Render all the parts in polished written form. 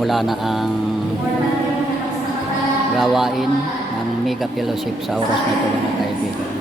nagsimula na ang gawain ng Mega Fellowship sa oras na ito, mga kaibigan.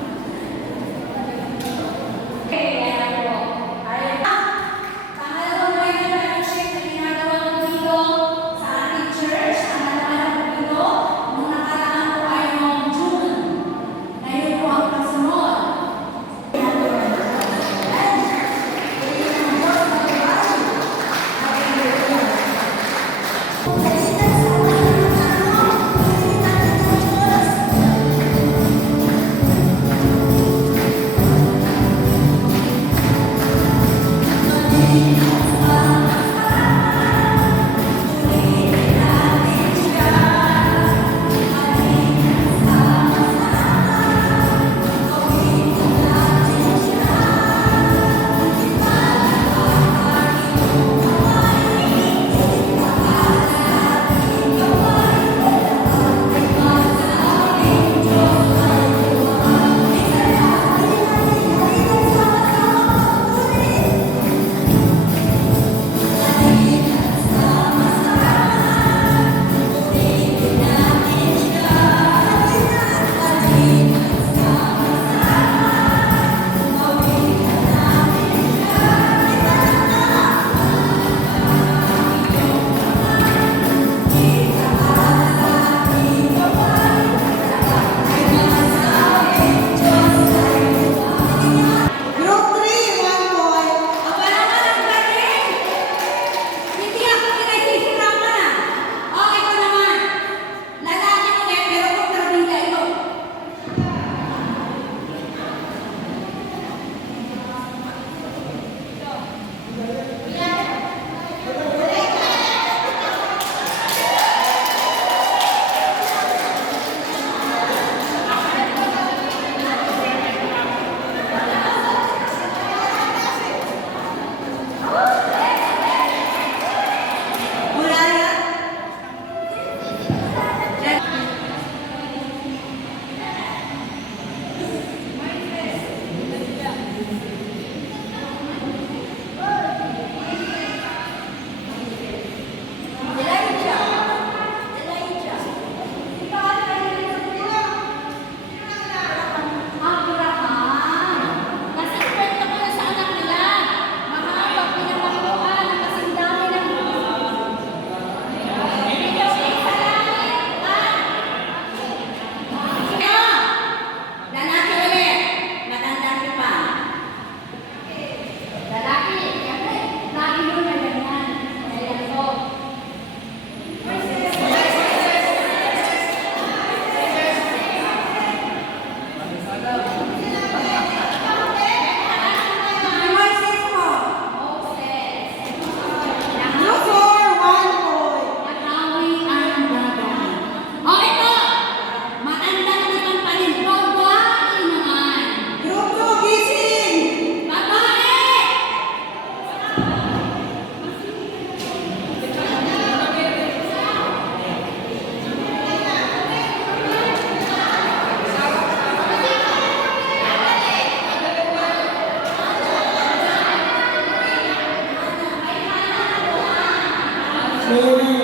Balik!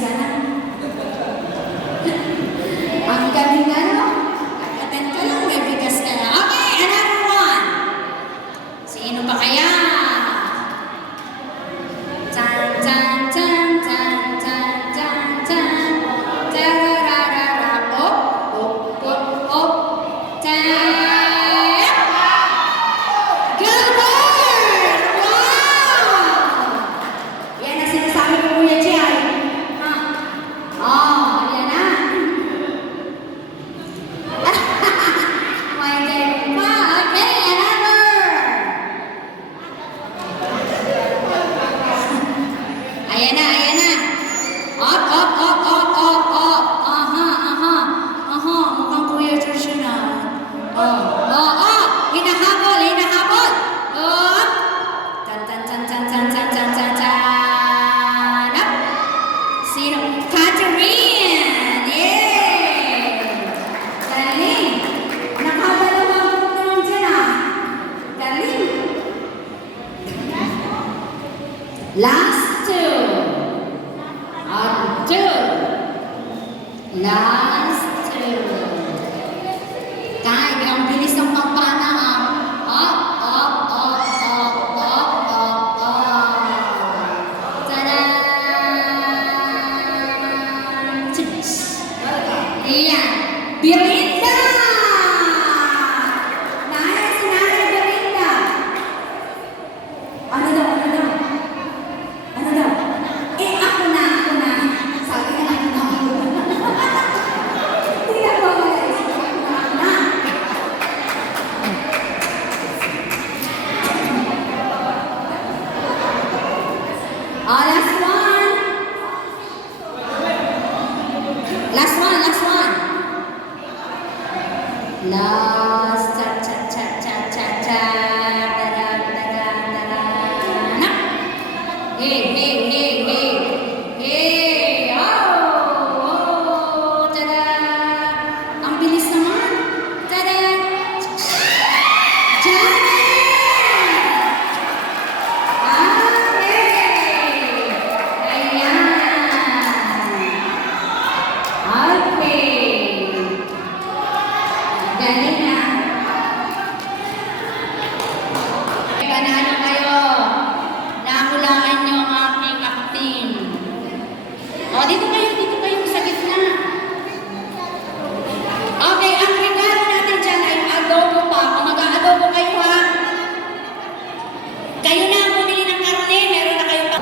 ka na. Ang galing ano? Kakatan ka lang, may bigas ka na. Okay, another one. Sino pa kaya? Tan, tan, tan, tan, tan, tan, tan. Tarararara. Op, op, op, op. Tan. Good word! Wow! Yan ang sinasabi ko, Kuya Jai. Ha? Oh, yan na. May time pa. Okay, another. Ayan na, ayan na. Up, up, up, up, up, up. Aha, aha. Aha, mukhang Kuya Joshua na. Oh, oh, oh. Hinahabol, hinahabol. Up. Tan, tan, tan, tan, tan, tan, tan, tan, tan. Up. Sino? Catherine! Yay! Galing! Nakadalawang naman dyan ah. Galing! Last two. Two. Last two. Tay, ang bilis ng kampana ah. Up, up, up, up, up, up, up. Tada! Ayan. Belinda! Nais si Nanay Belinda. Ano daw, ano daw? Ano daw? Eh, ako na, ako na. Sabi ka ako na. Hindi na ako malayos. Ako na, ako na. Oh, last one. Last one, last one. Last, cha, cha, cha, cha, cha, cha. Tada, tada, tada. Nak. Hey, hey, hey, hey. Hey, oh, oh, tada. Ang bilis naman. Tada. Janet! Okay. Ayan. Okay. Galing na. Panalo kayo. Nahulaan niyo ang aking acting. O, dito kayo sa gitna. Okay, ang regalo natin dyan ay adobo pa. Kung mag-aadobo kayo ha. Kayo na ang bumili ng karne. Meron na kayo pa.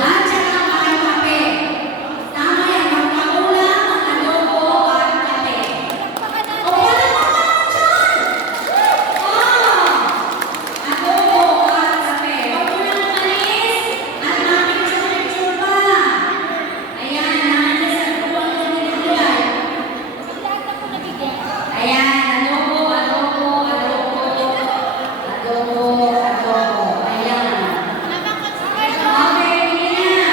At saka mga kape. Tama yan, magpaulam ang adobo at kape. O, wala pa ka dyan! Oh! Adobo at kape. Huwag mo nang alis at makikita pa. Ayan, nandiyan sa adobo ang nilagay. Ayan, adobo, adobo, adobo. Adobo, adobo. Ayan. Okay, hindi na.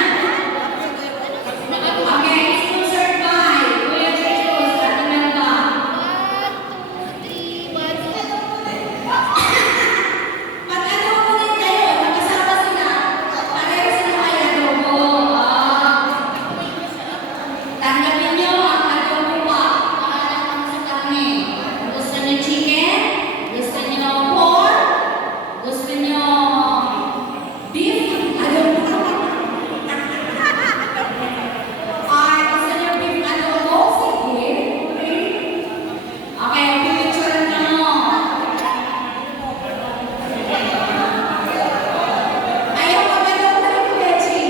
Okay, sponsored by Kuya Jesus at Imelda. Mag-adobo din kayo. Magkasama sila. Pareho sila ay adobo. Tanggapin nyo ang adobo pa. Para lang sa karne. Gusto nyo chicken? Gusto nyo pork? Gusto nyo beef? Adobo. Ay, gusto nyo beef adobo? Sige. Okay, pipicturean ka mo. Ayaw ka ba daw tayo, Bechi?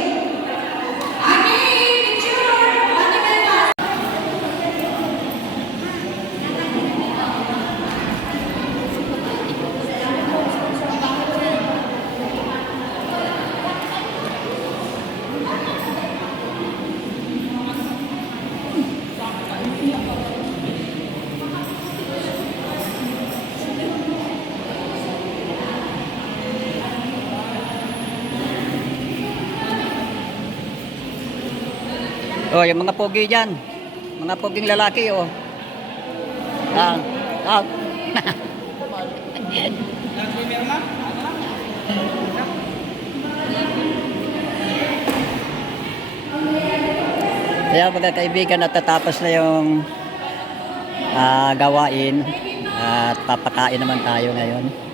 Okay, picture! Pati ka ba? Oh, yung mga pogi dyan. Mga poging lalaki, oh. Ah, ah. Kaya mga kaibigan, natatapos na yung gawain at papakain naman tayo ngayon.